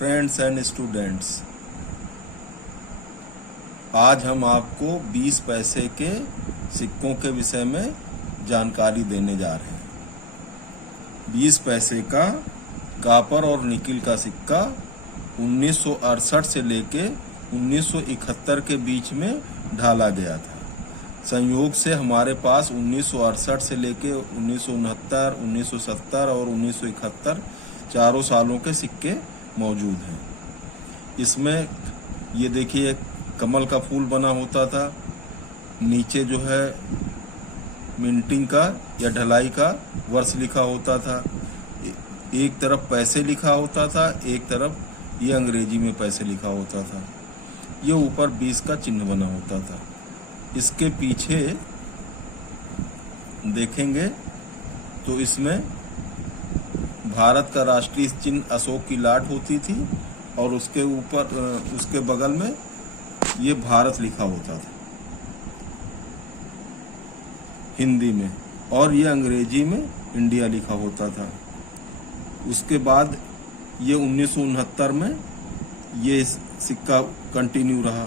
Friends and students, आज हम आपको 20 पैसे के सिक्कों के विषय में जानकारी देने जा रहे हैं। 20 पैसे का कॉपर और निकिल का सिक्का 1968 से लेके 1971 के बीच में ढाला गया था। संयोग से हमारे पास 1968 से लेके 1969, 1970 और 1971 चारों सालों के सिक्के मौजूद हैं। इसमें ये देखिए, कमल का फूल बना होता था, नीचे जो है मिंटिंग का या ढलाई का वर्ष लिखा होता था, एक तरफ पैसे लिखा होता था, एक तरफ ये अंग्रेजी में पैसे लिखा होता था। ये ऊपर 20 का चिन्ह बना होता था। इसके पीछे देखेंगे तो इसमें भारत का राष्ट्रीय चिन्ह अशोक की लाट होती थी और उसके ऊपर उसके बगल में ये भारत लिखा होता था हिंदी में, और ये अंग्रेजी में इंडिया लिखा होता था। उसके बाद ये 1969 में ये सिक्का कंटिन्यू रहा।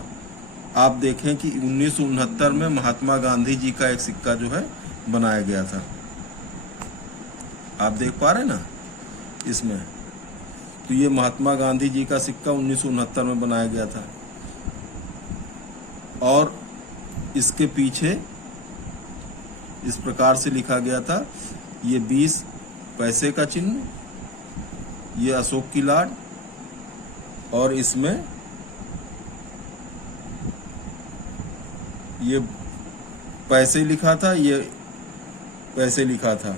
आप देखें कि 1969 में महात्मा गांधी जी का एक सिक्का जो है बनाया गया था। आप देख पा रहे हैं ना इसमें, तो ये महात्मा गांधी जी का सिक्का 1969 में बनाया गया था। और इसके पीछे इस प्रकार से लिखा गया था, ये 20 पैसे का चिन्ह, ये अशोक की लाट, और इसमें ये पैसे लिखा था, ये पैसे लिखा था।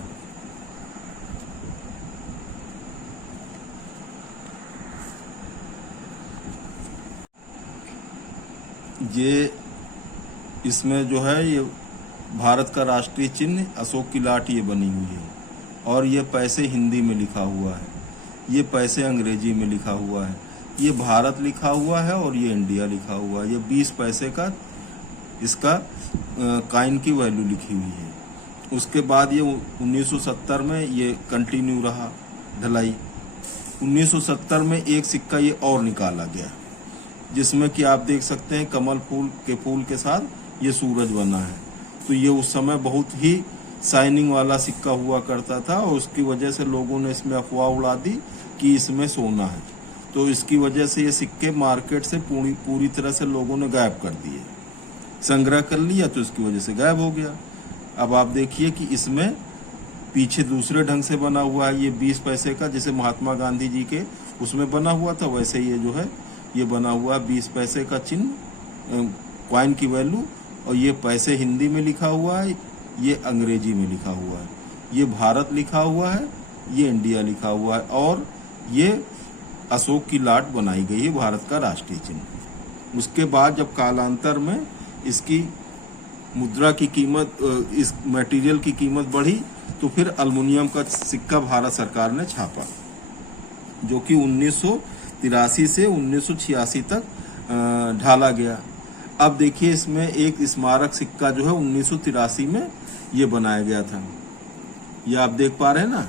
ये इसमें जो है ये भारत का राष्ट्रीय चिन्ह अशोक की लाट ये बनी हुई है, और ये पैसे हिंदी में लिखा हुआ है, ये पैसे अंग्रेजी में लिखा हुआ है, ये भारत लिखा हुआ है और ये इंडिया लिखा हुआ है। ये 20 पैसे का इसका कॉइन की वैल्यू लिखी हुई है। उसके बाद ये 1970 में ये कंटिन्यू रहा ढलाई। 1970 में एक सिक्का ये और निकाला गया, जिसमें कि आप देख सकते हैं कमल फूल के साथ ये सूरज बना है। तो ये उस समय बहुत ही शाइनिंग वाला सिक्का हुआ करता था, और उसकी वजह से लोगों ने इसमें अफवाह उड़ा दी कि इसमें सोना है। तो इसकी वजह से ये सिक्के मार्केट से पूरी तरह से लोगों ने गायब कर दिए, संग्रह कर लिया, तो इसकी वजह से गायब हो गया। अब आप देखिए कि इसमें पीछे दूसरे ढंग से बना हुआ है। ये 20 पैसे का, जैसे महात्मा गांधी जी के उसमें बना हुआ था, वैसे ये जो है ये बना हुआ 20 पैसे का चिन्ह, कॉइन की वैल्यू, और ये पैसे हिंदी में लिखा हुआ है, ये अंग्रेजी में लिखा हुआ है, ये भारत लिखा हुआ है, ये इंडिया लिखा हुआ है, और ये अशोक की लाट बनाई गई है, भारत का राष्ट्रीय चिन्ह। उसके बाद जब कालांतर में इसकी मुद्रा की कीमत, इस मटेरियल की कीमत बढ़ी, तो फिर एल्युमिनियम का सिक्का भारत सरकार ने छापा, जो कि 1983 से 1986 तक ढाला गया। अब देखिए, इसमें एक स्मारक सिक्का जो है 1983 में ये बनाया गया था। ये आप देख पा रहे हैं ना,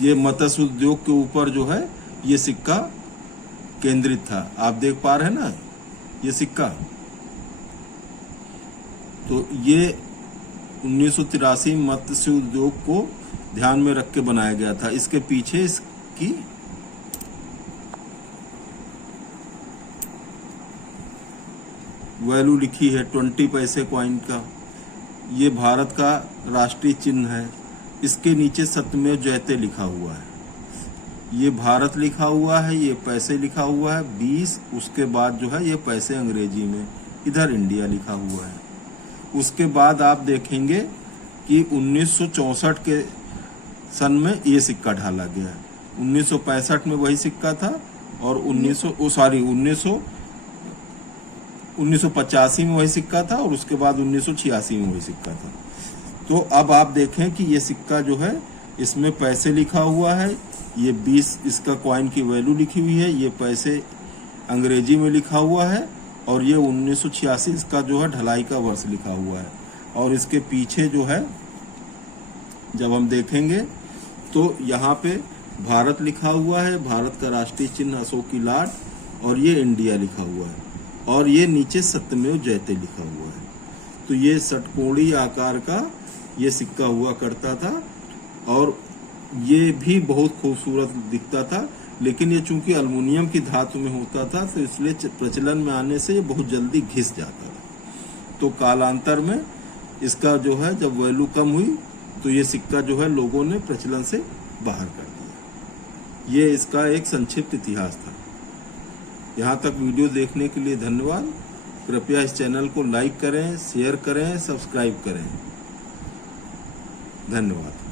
ये मत्स्य उद्योग के ऊपर जो है ये सिक्का केंद्रित था। आप देख पा रहे हैं ना ये सिक्का। तो ये 1983 मत्स्य उद्योग को ध्यान में रख के बनाया गया था। इसके पीछे इसकी वैल्यू लिखी है 20 पैसे कॉइन का। ये भारत का राष्ट्रीय चिन्ह है। इसके नीचे सत्यमेव जयते लिखा हुआ है, ये भारत लिखा हुआ है, ये पैसे लिखा हुआ है 20। उसके बाद जो है ये पैसे अंग्रेजी में, इधर इंडिया लिखा हुआ है। उसके बाद आप देखेंगे कि 1964 के सन में ये सिक्का ढाला गया है। 1965 में वही सिक्का था, और 1985 में वही सिक्का था, और उसके बाद 1986 में वही सिक्का था। तो अब आप देखें कि ये सिक्का जो है इसमें पैसे लिखा हुआ है, ये 20 इसका कॉइन की वैल्यू लिखी हुई है, ये पैसे अंग्रेजी में लिखा हुआ है, और ये 1986 का जो है ढलाई का वर्ष लिखा हुआ है। और इसके पीछे जो है जब हम देखेंगे तो यहाँ पे भारत लिखा हुआ है, भारत का राष्ट्रीय चिन्ह अशोक की लाट, और ये इंडिया लिखा हुआ है, और ये नीचे सत्यमेव जयते लिखा हुआ है। तो ये षटकोणीय आकार का ये सिक्का हुआ करता था, और ये भी बहुत खूबसूरत दिखता था, लेकिन ये चूंकि अल्मुनियम की धातु में होता था तो इसलिए प्रचलन में आने से ये बहुत जल्दी घिस जाता था। तो कालांतर में इसका जो है जब वैल्यू कम हुई तो ये सिक्का जो है लोगों ने प्रचलन से बाहर कर दिया। ये इसका एक संक्षिप्त इतिहास था। यहाँ तक वीडियो देखने के लिए धन्यवाद। कृपया इस चैनल को लाइक करें, शेयर करें, सब्सक्राइब करें। धन्यवाद।